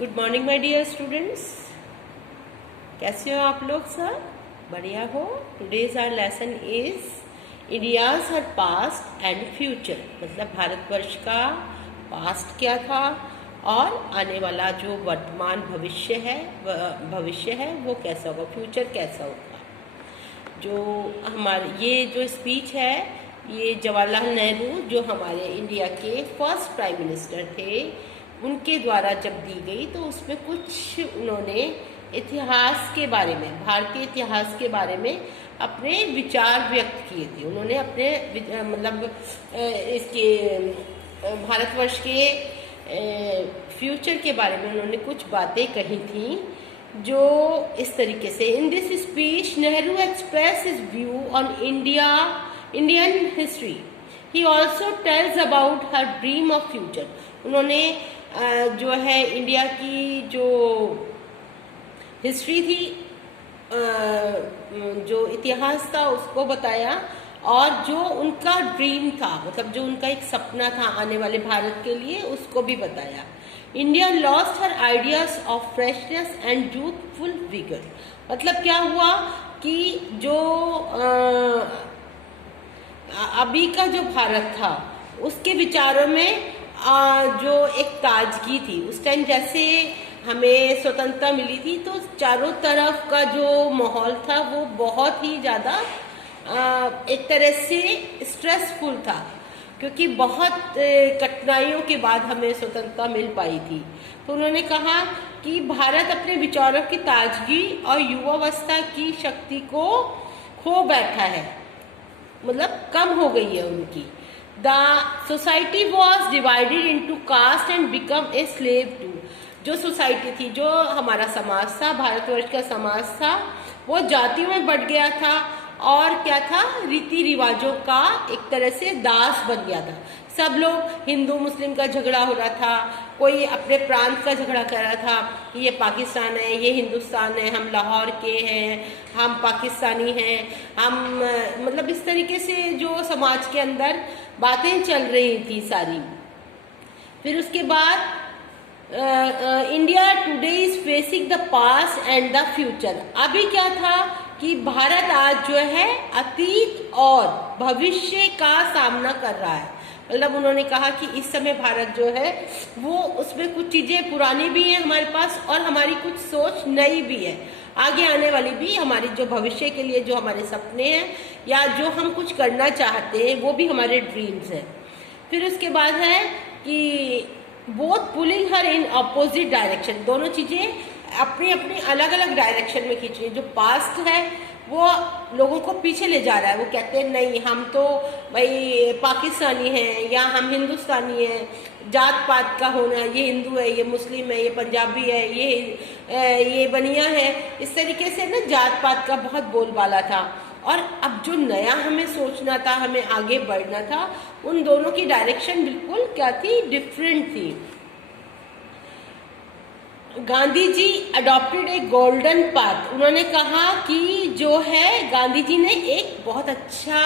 Good morning my dear students. कैसे हो आप लोग सब? बढ़िया हो? Today's our lesson is India's her past and future. मतलब भारतवर्ष का पास्ट क्या था और आने वाला जो वर्तमान भविष्य है वो कैसा होगा, फ्यूचर कैसा होगा। जो हमारे ये जो स्पीच है ये जवाहरलाल नेहरू जो हमारे इंडिया के फर्स्ट प्राइम मिनिस्टर थे उनके द्वारा जब दी गई, तो उसमें कुछ उन्होंने इतिहास के बारे में, भारतीय इतिहास के बारे में अपने विचार व्यक्त किए थे। उन्होंने अपने मतलब इसके भारतवर्ष के फ्यूचर के बारे में उन्होंने कुछ बातें कही थी जो इस तरीके से। In this speech Nehru express his view on Indian history. He also tells about her dream of future. उन्होंने जो है इंडिया की जो हिस्ट्री थी, जो इतिहास था उसको बताया, और जो उनका ड्रीम था, मतलब जो उनका एक सपना था आने वाले भारत के लिए, उसको भी बताया। India lost her ideas of freshness and youthful vigour. मतलब क्या हुआ कि जो अभी का जो भारत था उसके विचारों में जो एक ताजगी थी। उस टाइम जैसे हमें स्वतंत्रता मिली थी तो चारों तरफ का जो माहौल था वो बहुत ही ज़्यादा एक तरह से स्ट्रेसफुल था, क्योंकि बहुत कठिनाइयों के बाद हमें स्वतंत्रता मिल पाई थी। तो उन्होंने कहा कि भारत अपने विचारों की ताजगी और युवावस्था की शक्ति को खो बैठा है, मतलब कम हो गई है उनकी। The society was divided into caste and become a slave too. जो सोसाइटी थी, जो हमारा समाज था, भारतवर्ष का समाज था, वो जातियों में बढ़ गया था और क्या था, रीति रिवाजों का एक तरह से दास बन गया था। सब लोग, हिंदू मुस्लिम का झगड़ा हो रहा था, कोई अपने प्रांत का झगड़ा कर रहा था कि ये पाकिस्तान है, ये हिंदुस्तान है, हम लाहौर के हैं, हम पाकिस्तानी हैं, हम मतलब इस तरीके से जो समाज के अंदर बातें चल रही थी सारी। फिर उसके बाद India today is facing the past and the future. अभी क्या था कि भारत आज जो है अतीत और भविष्य का सामना कर रहा है। मतलब उन्होंने कहा कि इस समय भारत जो है वो, उसमें कुछ चीज़ें पुरानी भी हैं हमारे पास और हमारी कुछ सोच नई भी है, आगे आने वाली भी, हमारी जो भविष्य के लिए जो हमारे सपने हैं या जो हम कुछ करना चाहते हैं वो भी हमारे ड्रीम्स हैं। फिर उसके बाद है कि both pulling her in opposite direction. दोनों चीज़ें अपनी अपनी अलग अलग डायरेक्शन में खींच रही है। जो पास्ट है वो लोगों को पीछे ले जा रहा है, वो कहते हैं नहीं हम तो भाई पाकिस्तानी हैं या हम हिंदुस्तानी हैं, जात पात का होना, ये हिंदू है, ये मुस्लिम है, ये पंजाबी है, ये बनिया है, इस तरीके से ना जात पात का बहुत बोलबाला था। और अब जो नया हमें सोचना था, हमें आगे बढ़ना था, उन दोनों की डायरेक्शन बिल्कुल क्या थी, डिफरेंट थी। गांधी जी अडॉप्टेड ए गोल्डन पाथ। उन्होंने कहा कि जो है गांधी जी ने एक बहुत अच्छा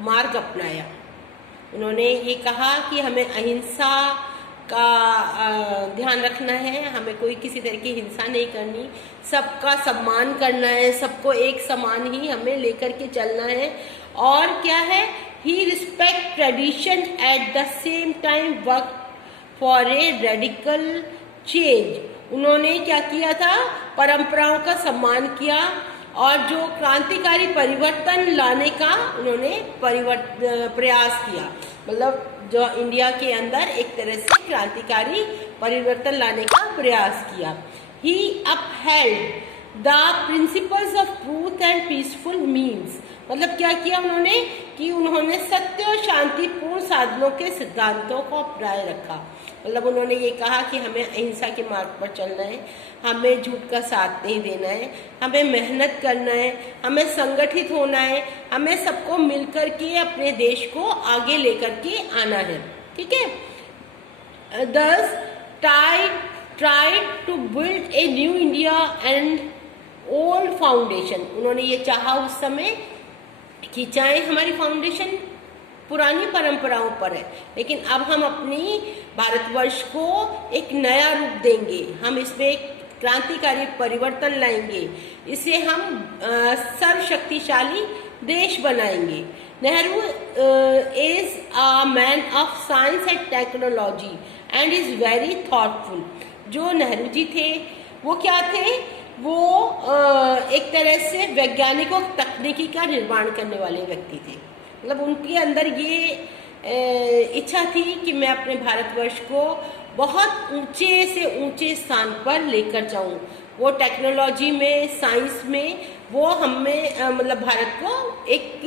मार्ग अपनाया। उन्होंने ये कहा कि हमें अहिंसा का ध्यान रखना है, हमें कोई किसी तरह की हिंसा नहीं करनी, सबका सम्मान करना है, सबको एक समान ही हमें लेकर के चलना है। और क्या है, he respect tradition at the same time work for a radical change. उन्होंने क्या किया था, परंपराओं का सम्मान किया और जो क्रांतिकारी परिवर्तन लाने का उन्होंने प्रयास किया। मतलब जो इंडिया के अंदर एक तरह से क्रांतिकारी परिवर्तन लाने का प्रयास किया। He upheld the principles of truth and peaceful means. मतलब क्या किया उन्होंने कि उन्होंने सत्य और शांतिपूर्ण साधनों के सिद्धांतों को अपनाए रखा। मतलब उन्होंने ये कहा कि हमें अहिंसा के मार्ग पर चलना है, हमें झूठ का साथ नहीं देना है, हमें मेहनत करना है, हमें संगठित होना है, हमें सबको मिलकर के अपने देश को आगे लेकर के आना है। ठीक है। दस tried to build a new India and old foundation। उन्होंने ये चाहा उस समय कि चाहे हमारी फाउंडेशन पुरानी परंपराओं पर है, लेकिन अब हम अपनी भारतवर्ष को एक नया रूप देंगे, हम इसमें एक क्रांतिकारी परिवर्तन लाएंगे, इसे हम सर्वशक्तिशाली देश बनाएंगे। Nehru is a man of science and technology and is very thoughtful. जो नेहरू जी थे वो क्या थे, वो एक तरह से वैज्ञानिक और तकनीकी का निर्माण करने वाले व्यक्ति थे। मतलब उनके अंदर ये इच्छा थी कि मैं अपने भारतवर्ष को बहुत ऊंचे से ऊंचे स्थान पर लेकर जाऊं। वो टेक्नोलॉजी में, साइंस में वो हमें मतलब भारत को एक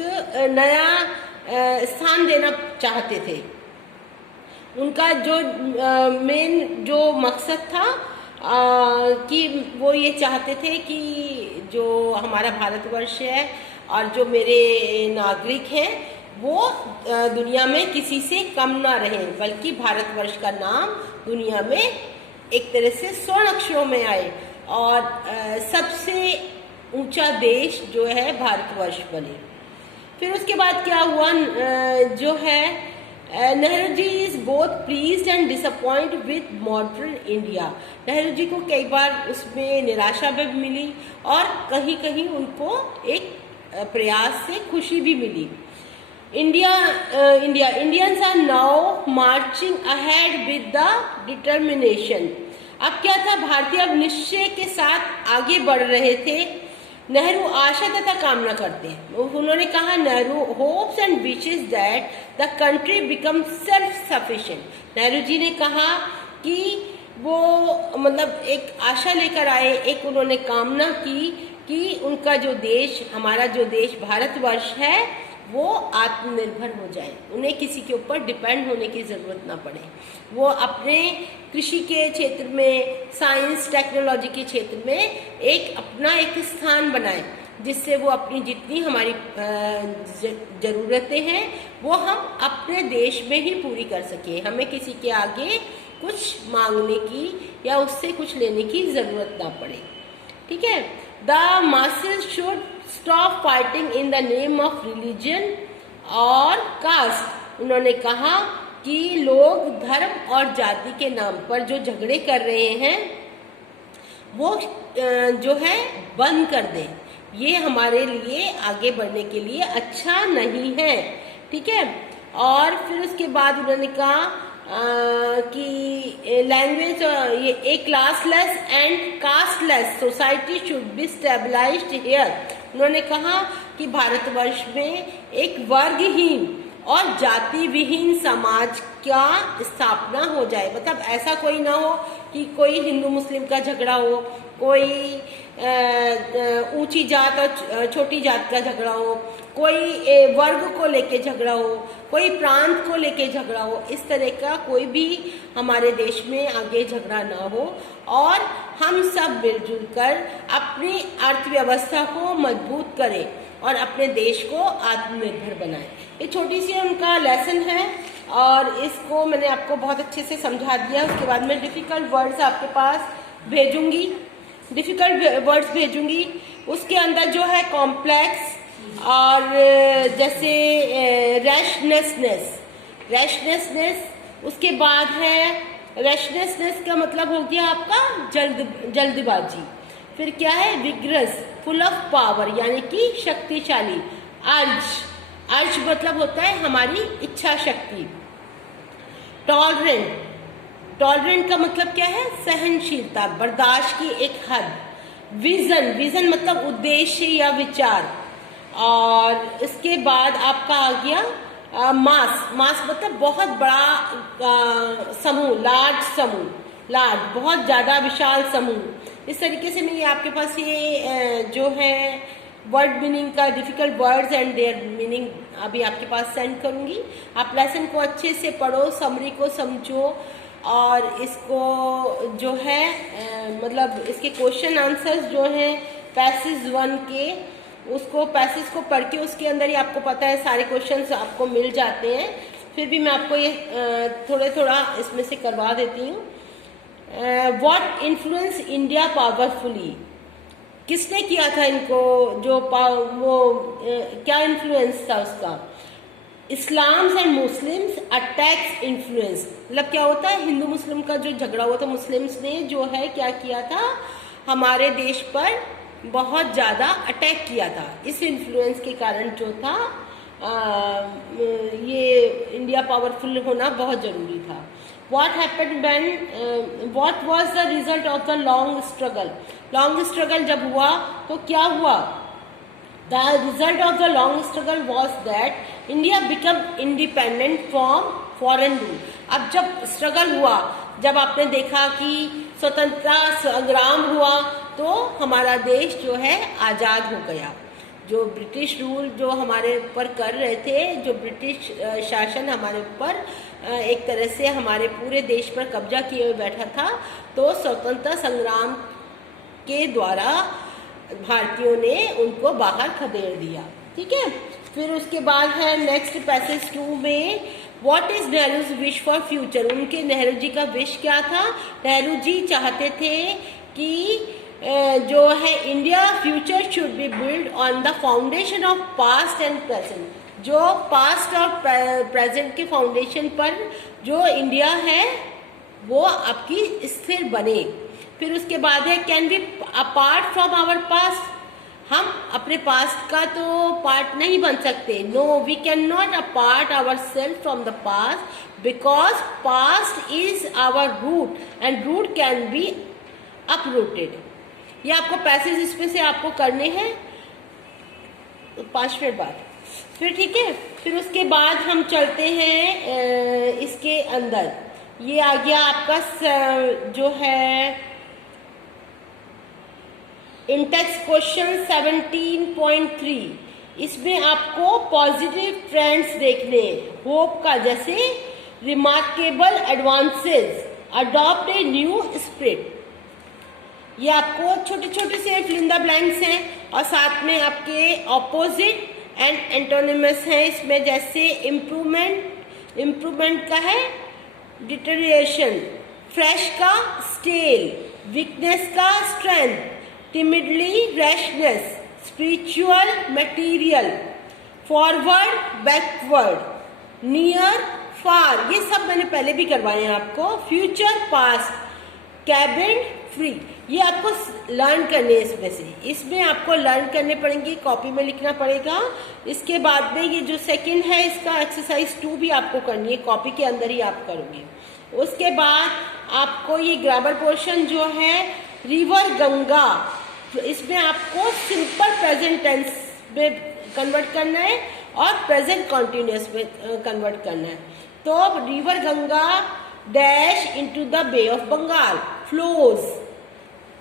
नया स्थान देना चाहते थे। उनका जो मेन जो मकसद था कि वो ये चाहते थे कि जो हमारा भारतवर्ष है और जो मेरे नागरिक हैं वो दुनिया में किसी से कम ना रहें, बल्कि भारतवर्ष का नाम दुनिया में एक तरह से स्वर्ण अक्षरों में आए और सबसे ऊंचा देश जो है भारतवर्ष बने। फिर उसके बाद क्या हुआ, जो है Nehru ji is both pleased and disappoint with modern India. Nehru ji को कई बार उसमें निराशा भी मिली और कहीं कहीं उनको एक प्रयास से खुशी भी मिली। Indians are now marching ahead with the determination. अब क्या था, भारतीय अब निश्चय के साथ आगे बढ़ रहे थे। नेहरू आशा तथा कामना करते हैं। उन्होंने कहा, Nehru hopes and wishes that the country become self sufficient. Nehru ji ने कहा कि वो मतलब एक आशा लेकर आए, एक उन्होंने कामना की कि उनका जो देश, हमारा जो देश भारतवर्ष है वो आत्मनिर्भर हो जाए, उन्हें किसी के ऊपर डिपेंड होने की ज़रूरत ना पड़े। वो अपने कृषि के क्षेत्र में, साइंस टेक्नोलॉजी के क्षेत्र में एक अपना एक स्थान बनाए, जिससे वो अपनी जितनी हमारी ज़रूरतें हैं वो हम अपने देश में ही पूरी कर सकें। हमें किसी के आगे कुछ मांगने की या उससे कुछ लेने की ज़रूरत ना पड़े। ठीक है। The masses should stop fighting in the name of religion और कास्ट। उन्होंने कहा कि लोग धर्म और जाति के नाम पर जो झगड़े कर रहे हैं वो जो है बंद कर दें। ये हमारे लिए आगे बढ़ने के लिए अच्छा नहीं है। ठीक है। और फिर उसके बाद उन्होंने कहा कि लैंग्वेज, ये a classless and casteless society should be stabilised here. उन्होंने कहा कि भारतवर्ष में एक वर्गहीन और जाति विहीन समाज का स्थापना हो जाए। मतलब ऐसा कोई ना हो कि कोई हिंदू मुस्लिम का झगड़ा हो, कोई ऊंची जात और छोटी जात का झगड़ा हो, कोई वर्ग को लेके झगड़ा हो, कोई प्रांत को लेके झगड़ा हो। इस तरह का कोई भी हमारे देश में आगे झगड़ा ना हो और हम सब मिलजुल कर अपनी अर्थव्यवस्था को मजबूत करें और अपने देश को आत्मनिर्भर बनाएं। ये छोटी सी उनका लेसन है और इसको मैंने आपको बहुत अच्छे से समझा दिया। उसके बाद मैं डिफ़िकल्ट वर्ड्स आपके पास भेजूंगी, उसके अंदर जो है कॉम्प्लेक्स और जैसे रैशनेसनेस, उसके बाद है रैशनेसनेस का मतलब हो गया आपका जल्दबाजी। फिर क्या है, विग्रस, फुल ऑफ पावर यानी कि शक्तिशाली। अर्ज मतलब होता है हमारी इच्छा शक्ति। टॉलरेंट का मतलब क्या है, सहनशीलता, बर्दाश्त की एक हद। विजन मतलब उद्देश्य या विचार। और इसके बाद आपका आ गया मास मतलब बहुत बड़ा समूह, लार्ज बहुत ज़्यादा विशाल समूह। इस तरीके से मैं ये आपके पास ये जो है वर्ड मीनिंग का difficult words and there meaning अभी आपके पास सेंड करूँगी। आप लेसन को अच्छे से पढ़ो, समरी को समझो और इसको जो है मतलब इसके क्वेश्चन आंसर्स जो हैं पैसेज 1 के, उसको पैसेज को पढ़ के उसके अंदर ही आपको पता है सारे क्वेश्चंस आपको मिल जाते हैं। फिर भी मैं आपको ये थोड़ा इसमें से करवा देती हूँ। व्हाट इन्फ्लुएंस इंडिया पावरफुली, किसने किया था इनको, जो वो क्या इन्फ्लुएंस था उसका। Islam's and Muslims attacks influence, मतलब क्या होता है, हिंदू मुस्लिम का जो झगड़ा हुआ था, मुस्लिम्स ने जो है क्या किया था, हमारे देश पर बहुत ज़्यादा अटैक किया था। इस इन्फ्लुएंस के कारण जो था ये इंडिया पावरफुल होना बहुत ज़रूरी था। What happened when what was the result of the long struggle? Long struggle जब हुआ तो क्या हुआ? The result of the long struggle was that India became independent from foreign rule. अब जब स्ट्रगल हुआ, जब आपने देखा कि स्वतंत्रता संग्राम हुआ, तो हमारा देश जो है आज़ाद हो गया। जो ब्रिटिश रूल जो हमारे ऊपर कर रहे थे, जो ब्रिटिश शासन हमारे ऊपर एक तरह से हमारे पूरे देश पर कब्जा किए हुए बैठा था, तो स्वतंत्रता संग्राम के द्वारा भारतीयों ने उनको बाहर खदेड़ दिया। ठीक है, फिर उसके बाद है नेक्स्ट पैसेज 2 में, what is Nehru's wish for future. उनके नेहरू जी का विश क्या था? नेहरू जी चाहते थे कि जो है India future should be build on the foundation of past and present. जो पास्ट और प्रेजेंट के फाउंडेशन पर जो इंडिया है वो आपकी स्थिर बने। फिर उसके बाद है, can be apart from our past. हम अपने पास्ट का तो पार्ट नहीं बन सकते। No, we can not apart our self from the past because past is our root and root can be uprooted. ये आपको पैसेज इसमें से आपको करने हैं 5 मिनट बाद। फिर ठीक है, फिर उसके बाद हम चलते हैं इसके अंदर। ये आ गया आपका जो है इंटेक्स क्वेश्चन 17.3। इसमें आपको पॉजिटिव ट्रेंड्स देखने, होप का, जैसे remarkable advances, adopt a new spirit. ये आपको छोटे छोटे से फिल इन द ब्लैंक्स हैं और साथ में आपके ऑपोजिट एंड एंटोनिमस हैं इसमें, जैसे इम्प्रूवमेंट का है डिटेरिएशन, फ्रेश का स्टेल, वीकनेस का strength, timidly rashness, spiritual material, forward backward, near far. ये सब मैंने पहले भी करवाए हैं आपको। Future past, cabin free. ये आपको लर्न करने इसमें से, इसमें आपको लर्न करने पड़ेंगे, कॉपी में लिखना पड़ेगा। इसके बाद में ये जो सेकंड है इसका एक्सरसाइज 2 भी आपको करनी है, कॉपी के अंदर ही आप करोगे। उसके बाद आपको ये ग्रामर पोर्शन जो है रिवर गंगा, तो इसमें आपको सिंपल प्रेजेंट टेंस में कन्वर्ट करना है और प्रेजेंट कॉन्टिन्यूस में कन्वर्ट करना है। तो river Ganga dash into the bay of Bengal, flows,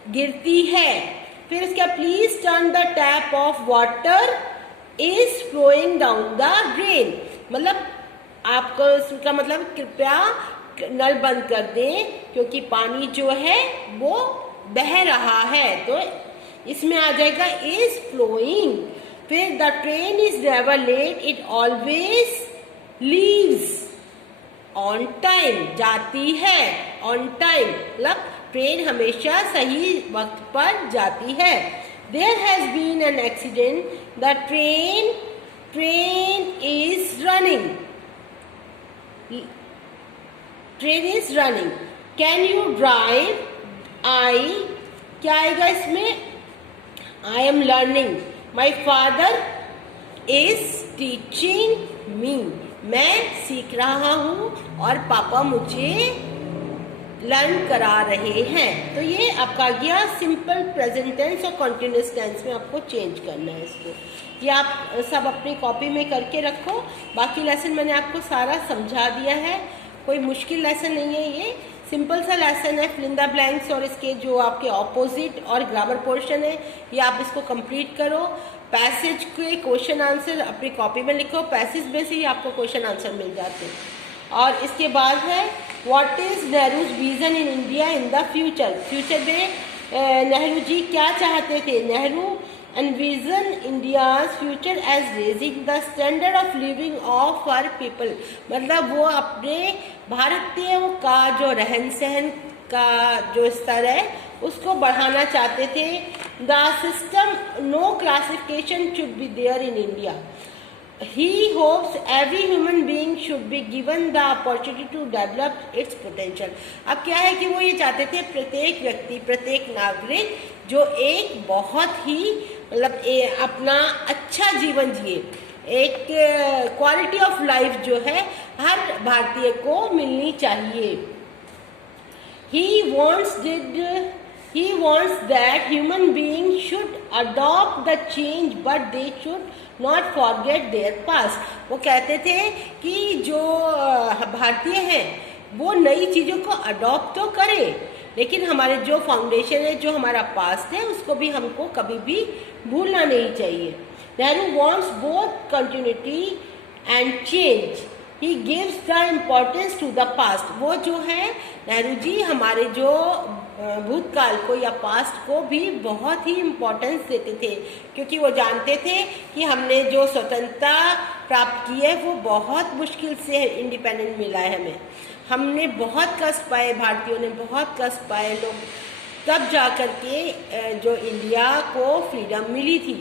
गिरती है। फिर इसका please turn the tap of water is flowing down the drain, मतलब आपको इसका मतलब कृपया नल बंद कर दें क्योंकि पानी जो है वो बह रहा है। तो इसमें आ जाएगा इज फ्लोइंग। फिर the train is never late, it always leaves on time, जाती है ऑन टाइम, मतलब ट्रेन हमेशा सही वक्त पर जाती है। There has been an accident, the train is running, train is running. Can you drive, I, क्या आएगा इसमें? I am learning, my father is teaching me, मैं सीख रहा हूँ और पापा मुझे लर्न करा रहे हैं। तो ये आपका गया सिंपल प्रेजेंट टेंस और कॉन्टिन्यूस टेंस में आपको चेंज करना है इसको। ये आप सब अपनी कॉपी में करके रखो। बाकी लेसन मैंने आपको सारा समझा दिया है, कोई मुश्किल लेसन नहीं है, ये सिंपल सा लेसन है। फिल इन द ब्लैंक्स और इसके जो आपके ऑपोजिट और ग्रामर पोर्शन है ये आप इसको कंप्लीट करो। पैसेज के क्वेश्चन आंसर अपनी कॉपी में लिखो, पैसेज में से ही आपको क्वेश्चन आंसर मिल जाते हैं। और इसके बाद है what is Nehru's vision in India in the future. Future में नेहरू जी क्या चाहते थे? Nehru envision India's future as raising the standard of living of our people, मतलब वो अपने भारतीयों का जो रहन सहन का जो स्तर है उसको बढ़ाना चाहते थे। The system no classification should be there in India, he hopes every human being should be given the opportunity to develop its potential। अब क्या है कि वो ये चाहते थे प्रत्येक व्यक्ति, प्रत्येक नागरिक जो एक बहुत ही मतलब अपना अच्छा जीवन जिए, एक क्वालिटी ऑफ लाइफ जो है हर भारतीय को मिलनी चाहिए। He wants that human beings should adopt the change, but they should not forget their past। वो कहते थे कि जो भारतीय हैं वो नई चीज़ों को अडॉप्ट तो करें, लेकिन हमारे जो फाउंडेशन है, जो हमारा पास्ट है, उसको भी हमको कभी भी भूलना नहीं चाहिए। Nehru wants both continuity and change। He gives the importance to the past। वो जो है नेहरू जी हमारे जो भूतकाल को या पास्ट को भी बहुत ही इम्पोर्टेंस देते थे, क्योंकि वो जानते थे कि हमने जो स्वतंत्रता प्राप्त की है वो बहुत मुश्किल से इंडिपेंडेंट मिला है हमें। हमने बहुत कष्ट पाए, भारतीयों ने बहुत कष्ट पाए, लोग तब जा कर के जो इंडिया को फ्रीडम मिली थी।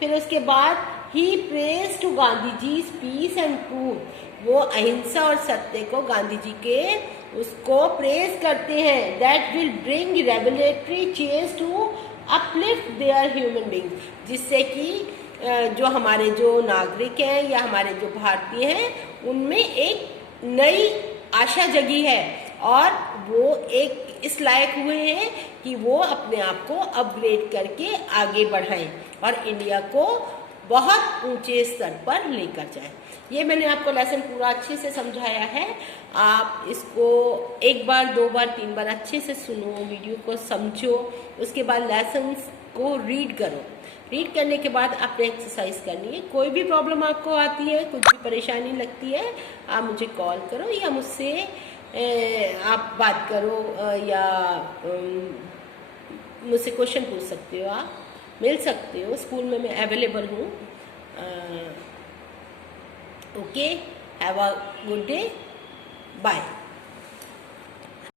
फिर उसके बाद he praise to Gandhi ji peace and truth. वो अहिंसा और सत्य को गांधी जी के उसको प्रेज करते हैं। That will bring revolutionary change to uplift their human beings. जिससे कि जो हमारे जो नागरिक हैं या हमारे जो भारतीय हैं उनमें एक नई आशा जगी है और वो एक इस लायक हुए हैं कि वो अपने आप को अपग्रेड करके आगे बढ़ाएं और इंडिया को बहुत ऊंचे स्तर पर लेकर जाएं। ये मैंने आपको लेसन पूरा अच्छे से समझाया है। आप इसको एक बार, दो बार, तीन बार अच्छे से सुनो, वीडियो को समझो, उसके बाद लेसन को रीड करो। रीड करने के बाद आपने एक्सरसाइज करनी है। कोई भी प्रॉब्लम आपको आती है, कुछ भी परेशानी लगती है, आप मुझे कॉल करो या मुझसे आप बात करो या मुझसे क्वेश्चन पूछ सकते हो, आप मिल सकते हो। स्कूल में मैं अवेलेबल हूँ। Okay, have a good day, bye.